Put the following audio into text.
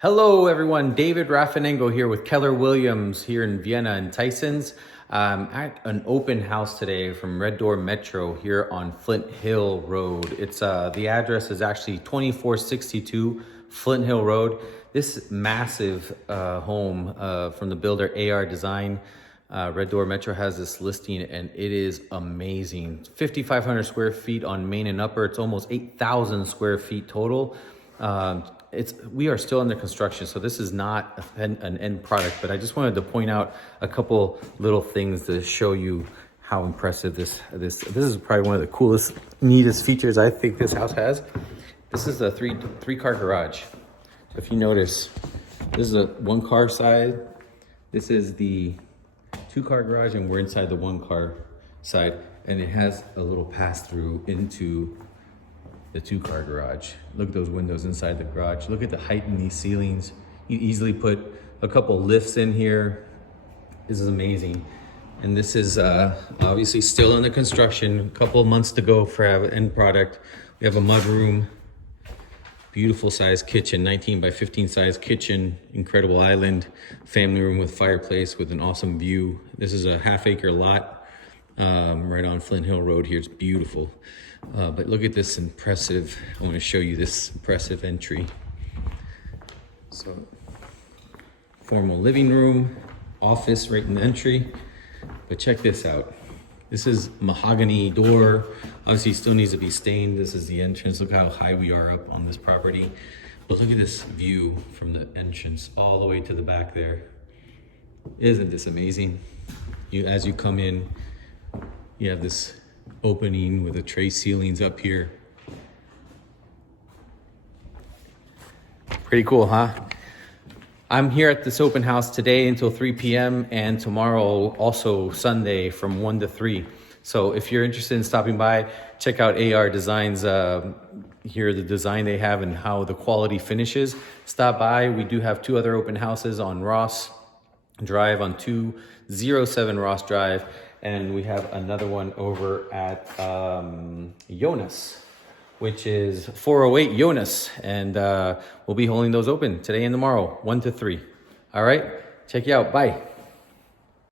Hello, everyone. David Raffanengo here with Keller Williams here in Vienna and Tyson's. At an open house today from Red Door Metro here on Flint Hill Road. It's the address is actually 2462 Flint Hill Road. This massive home from the builder AR Design. Red Door Metro has this listing and it is amazing. 5,500 square feet on main and upper. It's almost 8,000 square feet total. We are still under construction, so this is not an end product, but I just wanted to point out a couple little things to show you how impressive this is. Probably one of the coolest, neatest features I think this house has. This is a three car garage. If you notice, this is a 1 car side, this is the 2 car garage, and we're inside the 1 car side, and it has a little pass through into the 2 car garage. Look at those windows inside the garage. Look at the height in these ceilings. You easily put a couple lifts in here. This is amazing. And this is obviously still in the construction. A couple of months to go for our end product. We have a mud room, beautiful size kitchen, 19 by 15 size kitchen, incredible island, family room with fireplace with an awesome view. This is a half-acre lot right on Flint Hill Road here. It's beautiful. But look at this impressive, I want to show you this impressive entry. So, formal living room, office right in the entry. But check this out. This is mahogany door. Obviously still needs to be stained. This is the entrance. Look how high we are up on this property. But look at this view from the entrance all the way to the back there. Isn't this amazing? As you come in, you have this opening with the tray ceilings up here. Pretty cool, huh? I'm here at this open house today until 3 p.m. and tomorrow also Sunday from 1 to 3. So if you're interested in stopping by, check out AR Designs here, the design they have and how the quality finishes. Stop by. We do have 2 other open houses on Ross Drive, on 207 Ross Drive. And we have another one over at Jonas, which is 408 Jonas. And we'll be holding those open today and tomorrow, 1 to 3. All right, check you out. Bye.